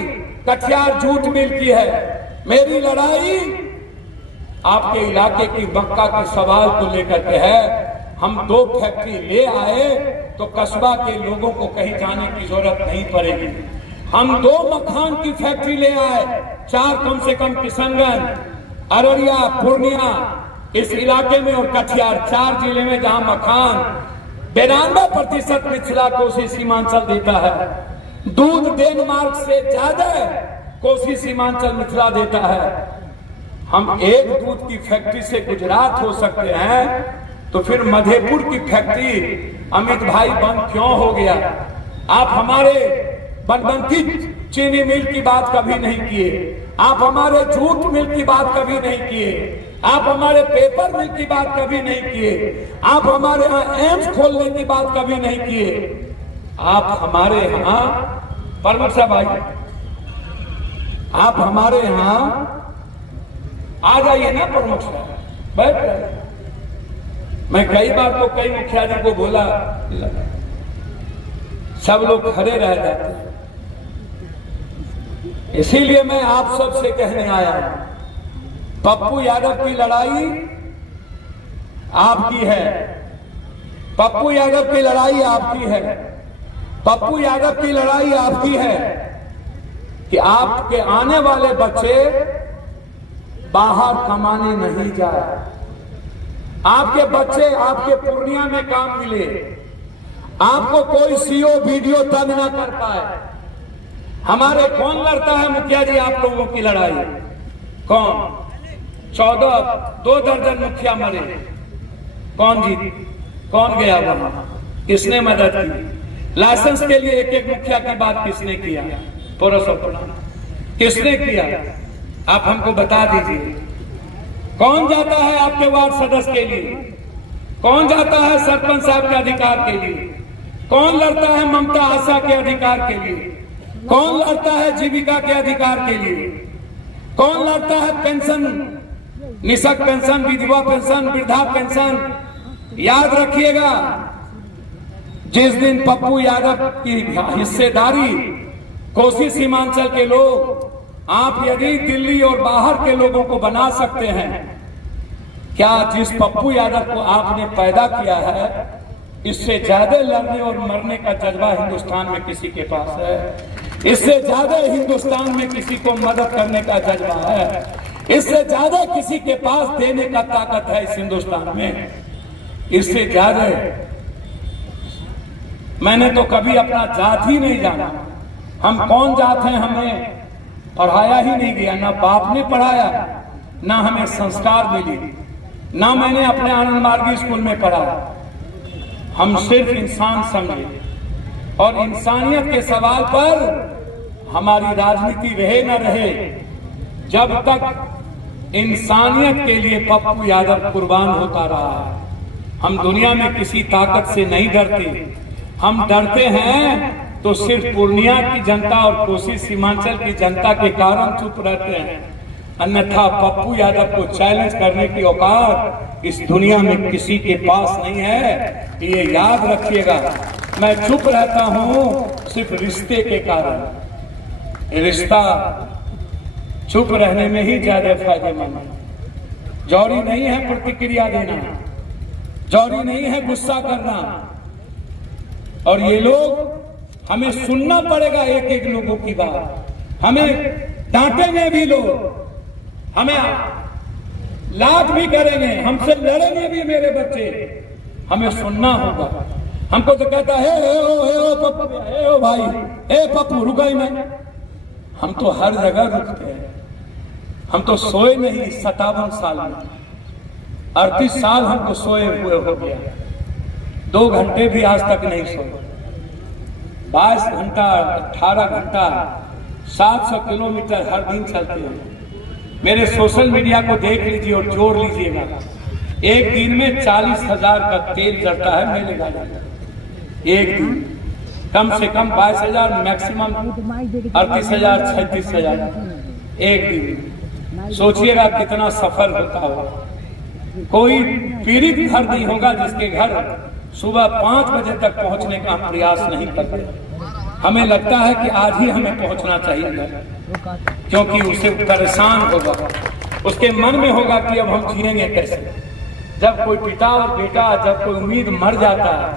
कटिहार जूट मिल की है। मेरी लड़ाई आपके इलाके की मक्का के सवाल को लेकर के है। हम 2 फैक्ट्री ले आए तो कस्बा के लोगों को कहीं जाने की जरूरत नहीं पड़ेगी। हम 2 मखान की फैक्ट्री ले आए, 4 कम से कम किशनगंज, अररिया, पूर्णिया, इस इलाके में और कटिहार, 4 जिले में जहां मखान 92% मिथिला कोसी सीमांचल देता है। दूध डेनमार्क से ज्यादा कोसी सीमांचल मिथिला देता है। हम एक दूध की फैक्ट्री से गुजरात हो सकते हैं, तो फिर मधेपुर की फैक्ट्री अमित भाई बंद क्यों हो गया? आप हमारे बनबंकी चीनी मिल की बात कभी नहीं किए, आप हमारे जूट मिल की बात कभी नहीं किए, आप हमारे पेपर मिल की बात कभी नहीं किए, आप हमारे यहाँ एम्स खोलने की बात कभी नहीं किए। आप हमारे यहाँ प्रमुख साहब भाई, आप हमारे यहाँ आ जाइए ना प्रमुख साहब, बैठ रहे। मैं कई बार तो कई मुखिया जी को बोला, सब लोग खड़े रह जाते हैं। इसीलिए मैं आप सबसे कहने आया हूं, पप्पू यादव की लड़ाई आपकी है, पप्पू यादव की लड़ाई आपकी है, पप्पू यादव की लड़ाई आपकी है कि आपके आने वाले बच्चे बाहर कमाने नहीं जाए, आपके बच्चे आपके पूर्णिया में काम मिले, आपको कोई सीओ वीडियो तंग ना कर पाए। हमारे कौन लड़ता है मुखिया जी आप लोगों की लड़ाई? कौन? 2 दर्जन मुखिया मरे, कौन जीत, कौन गया वहां, किसने मदद की? लाइसेंस के लिए एक एक मुखिया की बात किसने किया? किसने किया? आप हमको बता दीजिए। कौन जाता है आपके वार्ड सदस्य के लिए? कौन जाता है सरपंच साहब के अधिकार के लिए? कौन लड़ता है ममता आशा के अधिकार के लिए? कौन लड़ता है जीविका के अधिकार के लिए? कौन लड़ता है पेंशन, निःशक्त पेंशन, विधवा पेंशन, वृद्धा पेंशन? याद रखिएगा, जिस दिन पप्पू यादव की हिस्सेदारी कोसी सीमांचल के लोग, आप यदि दिल्ली और बाहर के लोगों को बना सकते हैं, क्या जिस पप्पू यादव को आपने पैदा किया है, इससे ज्यादा लड़ने और मरने का जज्बा हिंदुस्तान में किसी के पास है? इससे ज्यादा हिंदुस्तान में किसी को मदद करने का जज्बा है? इससे ज्यादा किसी के पास देने का ताकत है इस हिंदुस्तान में? इससे ज्यादा मैंने तो कभी अपना जात ही नहीं जाना। हम कौन जात हैं हमें पढ़ाया ही नहीं गया, ना बाप ने पढ़ाया, ना हमें संस्कार मिली, ना मैंने अपने आनंद मार्गी स्कूल में पढ़ा। हम सिर्फ इंसान समझे और इंसानियत के सवाल पर हमारी राजनीति रहे न रहे, जब तक इंसानियत के लिए पप्पू यादव कुर्बान होता रहा है। हम दुनिया में किसी ताकत से नहीं डरते, हम डरते हैं तो सिर्फ पूर्णिया की जनता और कोसी सीमांचल की जनता के कारण चुप रहते हैं। अन्यथा पप्पू यादव को चैलेंज करने की औकात इस दुनिया में किसी के पास नहीं है, ये याद रखिएगा। मैं चुप रहता हूं सिर्फ रिश्ते के कारण। रिश्ता चुप रहने में ही ज्यादा फायदेमंद है। जौहरी नहीं है प्रतिक्रिया देना, जौहरी नहीं है गुस्सा करना। और ये लोग हमें सुनना पड़ेगा एक एक लोगों की बात। हमें डांटेंगे भी लोग, हमें लात भी करेंगे, हमसे लड़ेंगे भी मेरे बच्चे, हमें सुनना होगा। हमको तो कहता है पप्पू भाई, पप्पू रुका ही नहीं। हम तो हर जगह रुकते हैं। हम तो सोए नहीं 57 साल में, 38 साल हमको सोए हुए हो गया। 2 घंटे भी आज तक नहीं सोए। 22 घंटा 18 घंटा 700 किलोमीटर हर दिन चलते हैं। मेरे सोशल मीडिया को देख लीजिए और जोड़ लीजिएगा, एक दिन में 40,000 का तेल जलता है मेरे गाड़ी में। एक दिन कम से कम 22,000, मैक्सिमम 38,000 36,000 एक दिन। सोचिएगा कितना सफर होता होगा। कोई पीड़ित घर नहीं होगा जिसके घर सुबह 5 बजे तक पहुंचने का हम प्रयास नहीं करते। हमें लगता है कि आज ही हमें पहुंचना चाहिए, क्योंकि उसे परेशान होगा, उसके मन में होगा कि अब हम जिएंगे कैसे। जब कोई पिता और बेटा, जब कोई उम्मीद मर जाता है।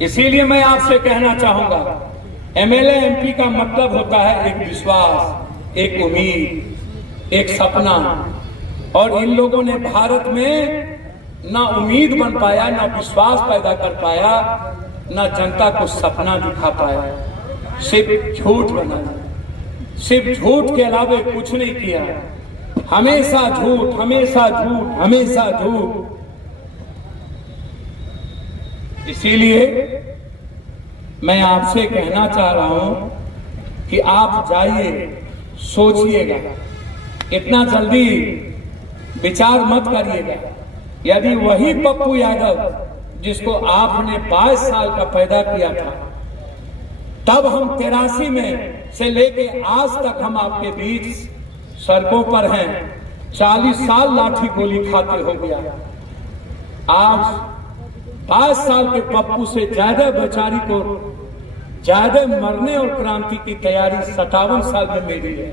इसीलिए मैं आपसे कहना चाहूंगा, एमएलए एमपी का मतलब होता है एक विश्वास, एक उम्मीद, एक सपना। और इन लोगों ने भारत में ना उम्मीद बन पाया, ना विश्वास पैदा कर पाया, ना जनता को सपना दिखा पाया। सिर्फ झूठ बना, सिर्फ झूठ के अलावा कुछ नहीं किया। हमेशा झूठ, हमेशा झूठ, हमेशा झूठ। इसीलिए मैं आपसे कहना चाह रहा हूं कि आप जाइए, सोचिएगा, इतना जल्दी विचार मत करिएगा। यदि वही पप्पू यादव जिसको आपने 22 साल का पैदा किया था, तब हम 83 में से लेके आज तक हम आपके बीच सड़कों पर हैं, 40 साल लाठी गोली खाते हो गया। आज 22 साल के पप्पू से ज्यादा बेचारी को ज्यादा मरने और क्रांति की तैयारी 57 साल में मेरी है।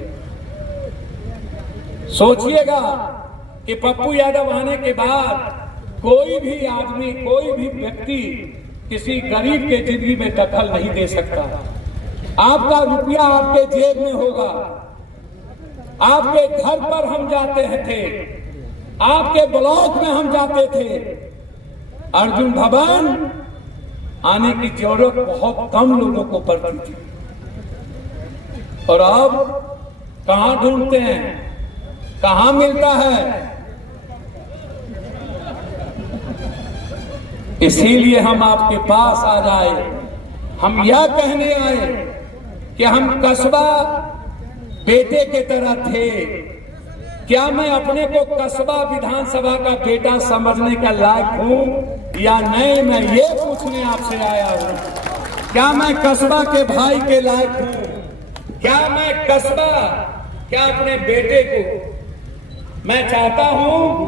सोचिएगा कि पप्पू यादव आने के बाद कोई भी आदमी, कोई भी व्यक्ति किसी गरीब के जिंदगी में दखल नहीं दे सकता। आपका रुपया आपके जेब में होगा। आपके घर पर हम जाते थे, आपके ब्लॉक में हम जाते थे। अर्जुन भवन आने की जरूरत बहुत कम लोगों को पड़ती थी। और अब कहां ढूंढते हैं, कहां मिलता है। इसीलिए हम आपके पास आ जाए। हम यह कहने आए कि हम कस्बा बेटे के तरह थे। क्या मैं अपने को कस्बा विधानसभा का बेटा समझने का लायक हूं या नहीं, मैं ये पूछने आपसे आया हूं। क्या मैं कस्बा के भाई के लायक हूं? क्या मैं कस्बा, क्या अपने बेटे को मैं चाहता हूं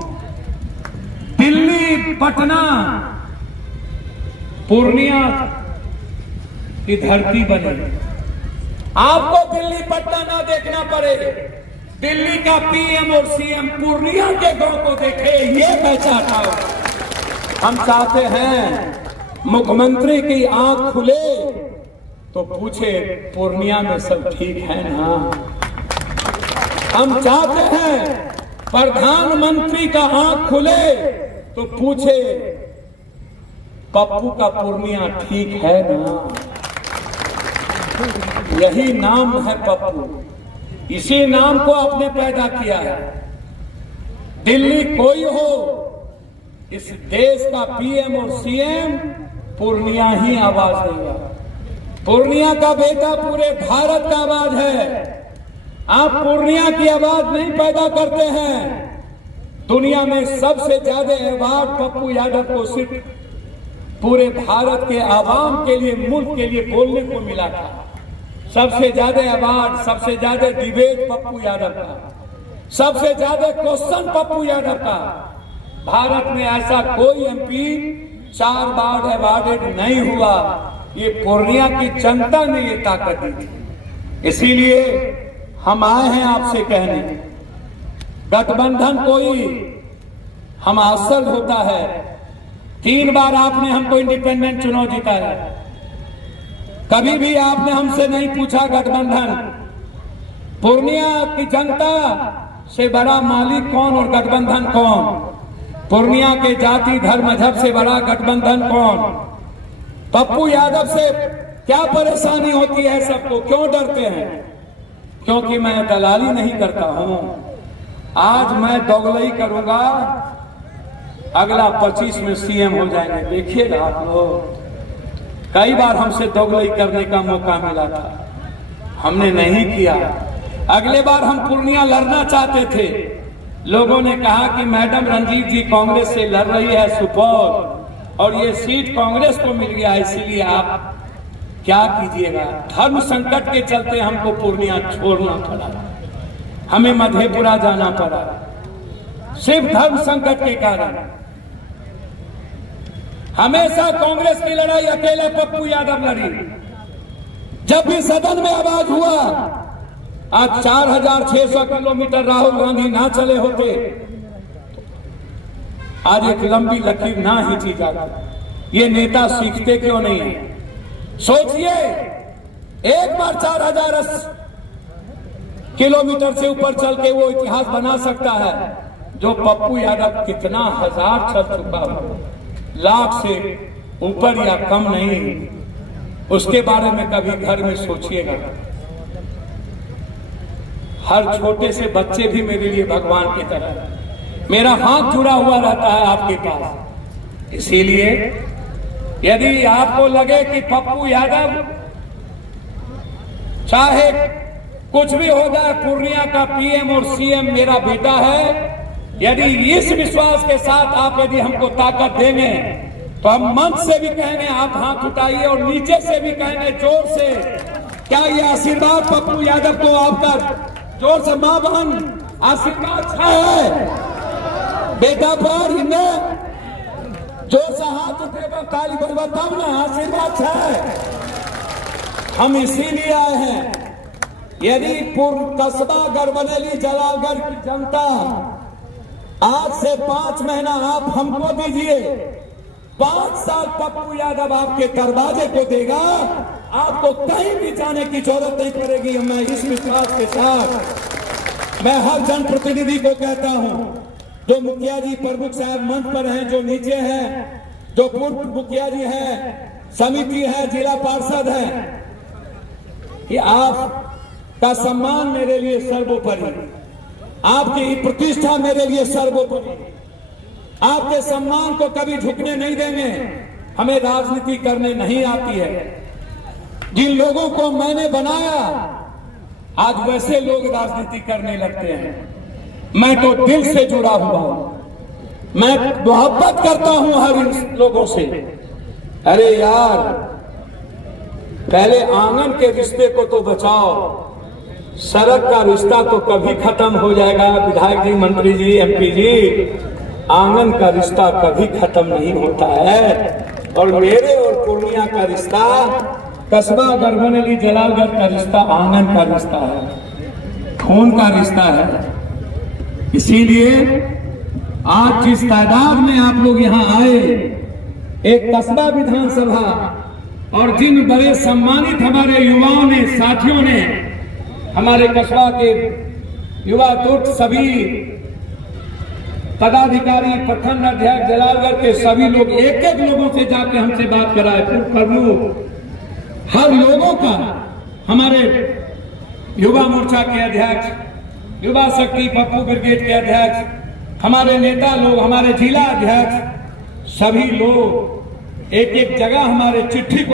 दिल्ली, पटना, पूर्णिया की धरती बने। आपको दिल्ली पटना ना देखना पड़े, दिल्ली का पीएम और सीएम पूर्णिया के गांव को देखे, ये मैं चाहता हूं। हम चाहते हैं मुख्यमंत्री की आंख खुले तो पूछे पूर्णिया में सब ठीक है ना। हम चाहते हैं प्रधानमंत्री का आंख खुले तो पूछे पप्पू का पूर्णिया ठीक है ना। यही नाम है पप्पू, इसी नाम को आपने पैदा किया है। दिल्ली कोई हो, इस देश का पीएम और सीएम पूर्णिया ही आवाज देगा। पूर्णिया का बेटा पूरे भारत का आवाज है। आप पूर्णिया की आवाज नहीं पैदा करते हैं। दुनिया में सबसे ज्यादा अवार्ड पप्पू यादव को सिर्फ पूरे भारत के आवाम के लिए, मुल्क के लिए बोलने को मिला था। सबसे ज्यादा अवार्ड, सबसे ज्यादा डिबेट पप्पू यादव का, सबसे ज्यादा क्वेश्चन पप्पू यादव का। भारत में ऐसा कोई एमपी 4 बार अवार्डेड नहीं हुआ। ये पूर्णिया की जनता ने ये ताकत दी थी। इसीलिए हम आए हैं आपसे कहने, गठबंधन कोई हम आश्चर्य होता है। 3 बार आपने हमको इंडिपेंडेंट चुनाव जिताया, कभी भी आपने हमसे नहीं पूछा गठबंधन पूर्णिया की जनता से बड़ा मालिक कौन और गठबंधन कौन, पूर्णिया के जाति धर्म मजहब से बड़ा गठबंधन कौन। पप्पू यादव से क्या परेशानी होती है सबको, क्यों डरते हैं? क्योंकि मैं दलाली नहीं करता हूं। आज मैं दोगलई करूंगा, अगला 25 में सीएम हो जाएंगे, देखिएगा आप लोग। कई बार हमसे दोगलई करने का मौका मिला था, हमने नहीं किया। अगले बार हम पूर्णिया लड़ना चाहते थे, लोगों ने कहा कि मैडम रंजीत जी कांग्रेस से लड़ रही है सुपौल और ये सीट कांग्रेस को मिल गया, इसीलिए आप क्या कीजिएगा। धर्म संकट के चलते हमको पूर्णिया छोड़ना पड़ा, हमें मधेपुरा जाना पड़ा, सिर्फ धर्म संकट के कारण। हमेशा कांग्रेस की लड़ाई अकेले पप्पू यादव लड़ी। जब भी सदन में आवाज हुआ, आज 4600 किलोमीटर राहुल गांधी ना चले होते, आज एक लंबी लकीर ना खींची जाती। ये नेता सीखते क्यों नहीं है? सोचिए, एक बार 4000 किलोमीटर से ऊपर चल के वो इतिहास बना सकता है जो पप्पू यादव कितना हजार चल चुका हो, लाख से ऊपर या कम नहीं। उसके बारे में कभी घर में सोचिएगा। हर छोटे से बच्चे भी मेरे लिए भगवान की तरह, मेरा हाथ जुड़ा हुआ रहता है आपके पास। इसीलिए यदि आपको लगे कि पप्पू यादव चाहे कुछ भी हो जाए, पूर्णिया का पीएम और सीएम मेरा बेटा है, यदि इस विश्वास के साथ आप यदि हमको ताकत देंगे तो हम मंच से भी कहेंगे आप हाथ उठाइए और नीचे से भी कहेंगे जोर से। क्या ये आशीर्वाद पप्पू यादव को आपका जोर से मां बहन आशीर्वाद है बेटा पर? जोर से हाथ उठेगा, ताली बजवा तब ना आशीर्वाद है। हम इसीलिए आए हैं। यदि कस्बा गढ़बनेली जलालगढ़ की जनता आज से 5 महीना आप हमको दीजिए, 5 साल पप्पू यादव आपके दरवाजे को देगा, आपको कहीं भी जाने की जरूरत नहीं पड़ेगी। मैं इस विश्वास के साथ मैं हर जनप्रतिनिधि को कहता हूं, जो मुखिया जी प्रमुख साहब मंच पर हैं, जो नीचे हैं, जो पूर्व मुखिया जी हैं, समिति है, जिला पार्षद है, कि आपका सम्मान मेरे लिए सर्वोपरि, आपकी प्रतिष्ठा मेरे लिए सर्वोपरि। आपके सम्मान को कभी झुकने नहीं देंगे। हमें राजनीति करने नहीं आती है। जिन लोगों को मैंने बनाया आज वैसे लोग राजनीति करने लगते हैं। मैं तो दिल से जुड़ा हुआ हूं, मैं मोहब्बत करता हूं हर इन लोगों से। अरे यार, पहले आंगन के रिश्ते को तो बचाओ, सड़क का रिश्ता तो कभी खत्म हो जाएगा। विधायक जी, मंत्री जी, एमपी जी, आंगन का रिश्ता कभी खत्म नहीं होता है। और मेरे और पूर्णिया का रिश्ता, कस्बा गढ़बनेली जलालगढ़ का रिश्ता आंगन का रिश्ता है, खून का रिश्ता है। इसीलिए आज जिस तादाद में आप लोग यहाँ आए, एक कस्बा विधानसभा, और जिन बड़े सम्मानित हमारे युवाओं ने, साथियों ने, हमारे कस्बा के युवा दूत, सभी पदाधिकारी, प्रखंड अध्यक्ष, जलालगढ़ के सभी लोग एक एक लोगों से जाके हमसे बात कराए, प्रमुख हर लोगों का, हमारे युवा मोर्चा के अध्यक्ष, युवा शक्ति पप्पू ब्रिगेड के अध्यक्ष, हमारे नेता लोग, हमारे जिला अध्यक्ष, सभी लोग एक एक जगह हमारे चिट्ठी